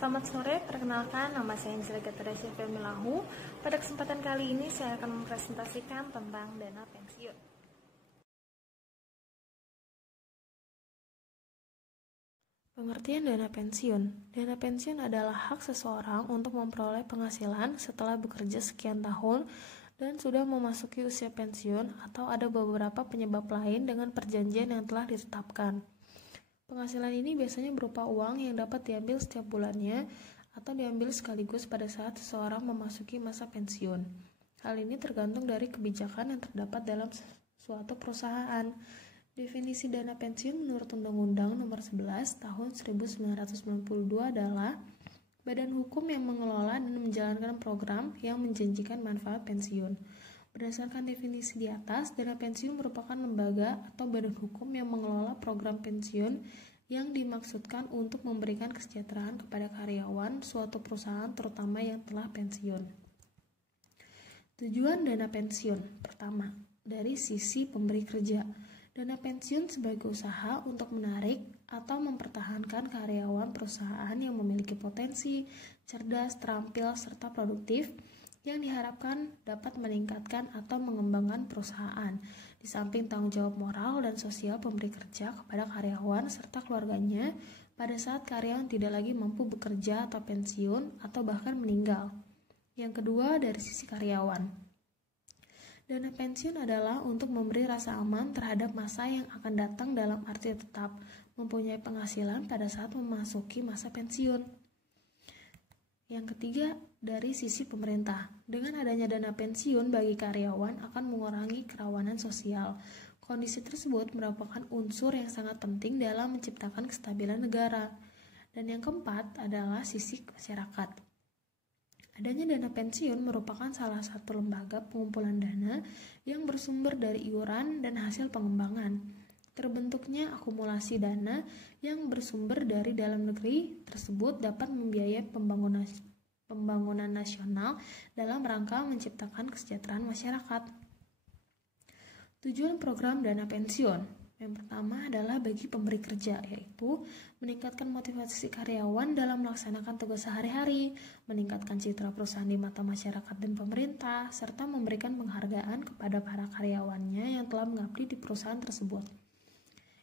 Selamat sore, perkenalkan nama saya Angelika Tresya Femilahu. Pada kesempatan kali ini saya akan mempresentasikan tentang dana pensiun. Pengertian dana pensiun. Dana pensiun adalah hak seseorang untuk memperoleh penghasilan setelah bekerja sekian tahun dan sudah memasuki usia pensiun atau ada beberapa penyebab lain dengan perjanjian yang telah ditetapkan. Penghasilan ini biasanya berupa uang yang dapat diambil setiap bulannya atau diambil sekaligus pada saat seseorang memasuki masa pensiun. Hal ini tergantung dari kebijakan yang terdapat dalam suatu perusahaan. Definisi dana pensiun menurut Undang-Undang Nomor 11 Tahun 1992 adalah badan hukum yang mengelola dan menjalankan program yang menjanjikan manfaat pensiun. Berdasarkan definisi di atas, dana pensiun merupakan lembaga atau badan hukum yang mengelola program pensiun yang dimaksudkan untuk memberikan kesejahteraan kepada karyawan suatu perusahaan terutama yang telah pensiun. Tujuan dana pensiun. Pertama, dari sisi pemberi kerja. Dana pensiun sebagai usaha untuk menarik atau mempertahankan karyawan perusahaan yang memiliki potensi, cerdas, terampil, serta produktif yang diharapkan dapat meningkatkan atau mengembangkan perusahaan, di samping tanggung jawab moral dan sosial pemberi kerja kepada karyawan serta keluarganya pada saat karyawan tidak lagi mampu bekerja atau pensiun atau bahkan meninggal. Yang kedua, dari sisi karyawan. Dana pensiun adalah untuk memberi rasa aman terhadap masa yang akan datang dalam arti tetap mempunyai penghasilan pada saat memasuki masa pensiun. Yang ketiga, dari sisi pemerintah. Dengan adanya dana pensiun bagi karyawan akan mengurangi kerawanan sosial. Kondisi tersebut merupakan unsur yang sangat penting dalam menciptakan kestabilan negara. Dan yang keempat adalah sisi masyarakat. Adanya dana pensiun merupakan salah satu lembaga pengumpulan dana yang bersumber dari iuran dan hasil pengembangan. Terbentuknya akumulasi dana yang bersumber dari dalam negeri tersebut dapat membiayai pembangunan nasional dalam rangka menciptakan kesejahteraan masyarakat. Tujuan program dana pensiun. Yang pertama adalah bagi pemberi kerja, yaitu meningkatkan motivasi karyawan dalam melaksanakan tugas sehari-hari, meningkatkan citra perusahaan di mata masyarakat dan pemerintah, serta memberikan penghargaan kepada para karyawannya yang telah mengabdi di perusahaan tersebut.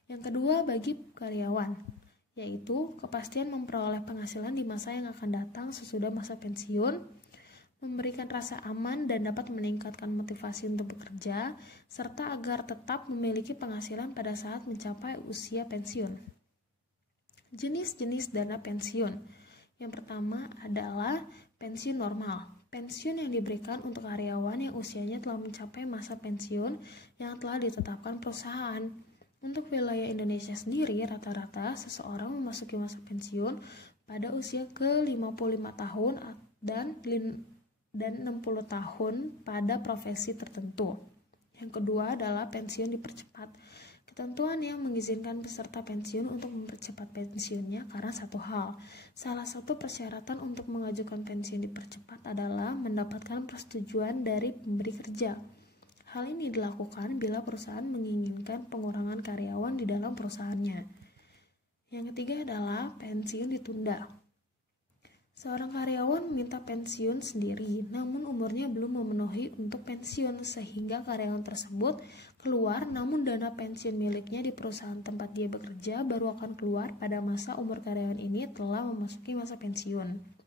Yang kedua, bagi karyawan, yaitu kepastian memperoleh penghasilan di masa yang akan datang sesudah masa pensiun, memberikan rasa aman dan dapat meningkatkan motivasi untuk bekerja, serta agar tetap memiliki penghasilan pada saat mencapai usia pensiun. Jenis-jenis dana pensiun. Yang pertama adalah pensiun normal. Pensiun yang diberikan untuk karyawan yang usianya telah mencapai masa pensiun yang telah ditetapkan perusahaan. Untuk wilayah Indonesia sendiri, rata-rata seseorang memasuki masa pensiun pada usia ke-55 tahun dan 60 tahun pada profesi tertentu. Yang kedua adalah pensiun dipercepat. Ketentuan yang mengizinkan peserta pensiun untuk mempercepat pensiunnya karena satu hal. Salah satu persyaratan untuk mengajukan pensiun dipercepat adalah mendapatkan persetujuan dari pemberi kerja. Hal ini dilakukan bila perusahaan menginginkan pengurangan karyawan di dalam perusahaannya. Yang ketiga adalah pensiun ditunda. Seorang karyawan meminta pensiun sendiri, namun umurnya belum memenuhi untuk pensiun sehingga karyawan tersebut keluar, namun dana pensiun miliknya di perusahaan tempat dia bekerja baru akan keluar pada masa umur karyawan ini telah memasuki masa pensiun.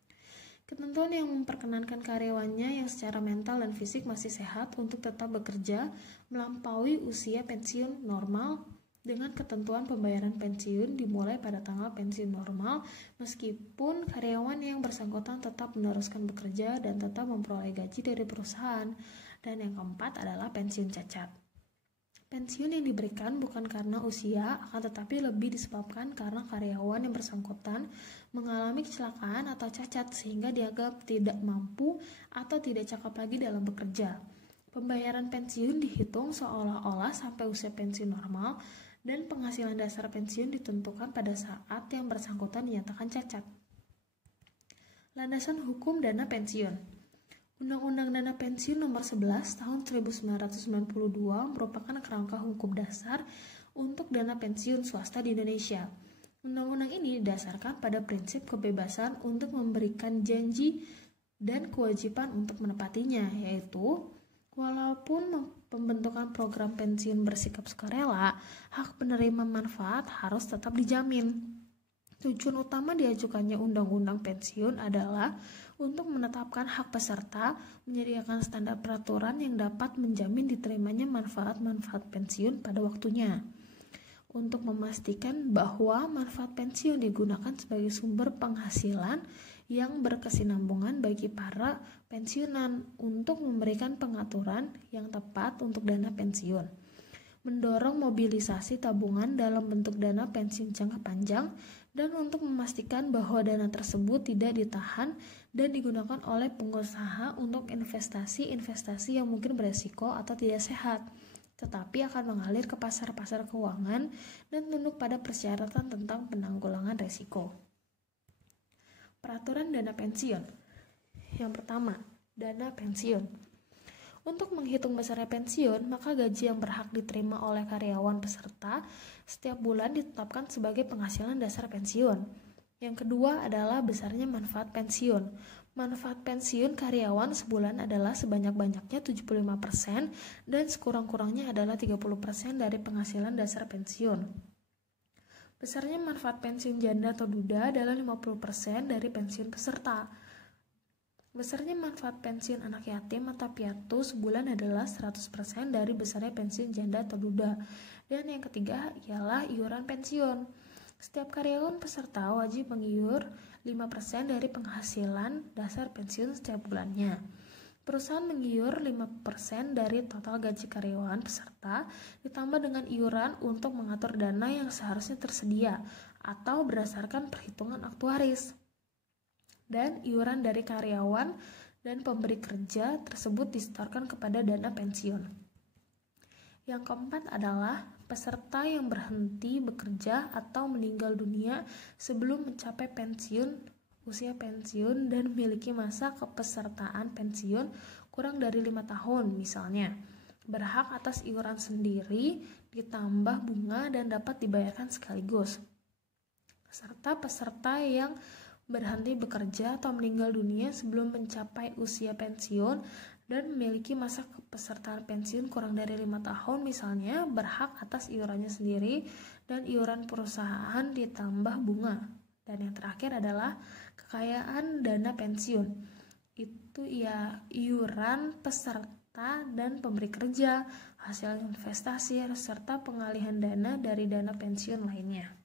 Ketentuan yang memperkenankan karyawannya yang secara mental dan fisik masih sehat untuk tetap bekerja melampaui usia pensiun normal dengan ketentuan pembayaran pensiun dimulai pada tanggal pensiun normal meskipun karyawan yang bersangkutan tetap meneruskan bekerja dan tetap memperoleh gaji dari perusahaan. Dan yang keempat adalah pensiun cacat. Pensiun yang diberikan bukan karena usia, akan tetapi lebih disebabkan karena karyawan yang bersangkutan mengalami kecelakaan atau cacat sehingga dianggap tidak mampu atau tidak cakap lagi dalam bekerja. Pembayaran pensiun dihitung seolah-olah sampai usia pensiun normal dan penghasilan dasar pensiun ditentukan pada saat yang bersangkutan dinyatakan cacat. Landasan hukum dana pensiun. Undang-Undang Dana Pensiun Nomor 11 Tahun 1992 merupakan kerangka hukum dasar untuk dana pensiun swasta di Indonesia. Undang-undang ini didasarkan pada prinsip kebebasan untuk memberikan janji dan kewajiban untuk menepatinya, yaitu walaupun pembentukan program pensiun bersikap sukarela, hak penerima manfaat harus tetap dijamin. Tujuan utama diajukannya undang-undang pensiun adalah untuk menetapkan hak peserta, menyediakan standar peraturan yang dapat menjamin diterimanya manfaat-manfaat pensiun pada waktunya. Untuk memastikan bahwa manfaat pensiun digunakan sebagai sumber penghasilan yang berkesinambungan bagi para pensiunan untuk memberikan pengaturan yang tepat untuk dana pensiun. Mendorong mobilisasi tabungan dalam bentuk dana pensiun jangka panjang dan untuk memastikan bahwa dana tersebut tidak ditahan dan digunakan oleh pengusaha untuk investasi-investasi yang mungkin beresiko atau tidak sehat, tetapi akan mengalir ke pasar-pasar keuangan dan tunduk pada persyaratan tentang penanggulangan risiko. Peraturan dana pensiun. Yang pertama, dana pensiun. Untuk menghitung besarnya pensiun, maka gaji yang berhak diterima oleh karyawan peserta setiap bulan ditetapkan sebagai penghasilan dasar pensiun. Yang kedua adalah besarnya manfaat pensiun. Manfaat pensiun karyawan sebulan adalah sebanyak-banyaknya 75% dan sekurang-kurangnya adalah 30% dari penghasilan dasar pensiun. Besarnya manfaat pensiun janda atau duda adalah 50% dari pensiun peserta. Besarnya manfaat pensiun anak yatim atau piatu sebulan adalah 100% dari besarnya pensiun janda atau duda. Dan yang ketiga ialah iuran pensiun. Setiap karyawan peserta wajib mengiur 5% dari penghasilan dasar pensiun setiap bulannya. Perusahaan mengiur 5% dari total gaji karyawan peserta ditambah dengan iuran untuk mengatur dana yang seharusnya tersedia atau berdasarkan perhitungan aktuaris. Dan iuran dari karyawan dan pemberi kerja tersebut disetorkan kepada dana pensiun. Yang keempat adalah peserta yang berhenti bekerja atau meninggal dunia sebelum mencapai usia pensiun dan memiliki masa kepesertaan pensiun kurang dari 5 tahun misalnya, berhak atas iuran sendiri ditambah bunga dan dapat dibayarkan sekaligus. Serta peserta yang berhenti bekerja atau meninggal dunia sebelum mencapai usia pensiun dan memiliki masa kepesertaan pensiun kurang dari 5 tahun misalnya, berhak atas iurannya sendiri dan iuran perusahaan ditambah bunga. Dan yang terakhir adalah kekayaan dana pensiun. Itu ya iuran peserta dan pemberi kerja, hasil investasi serta pengalihan dana dari dana pensiun lainnya.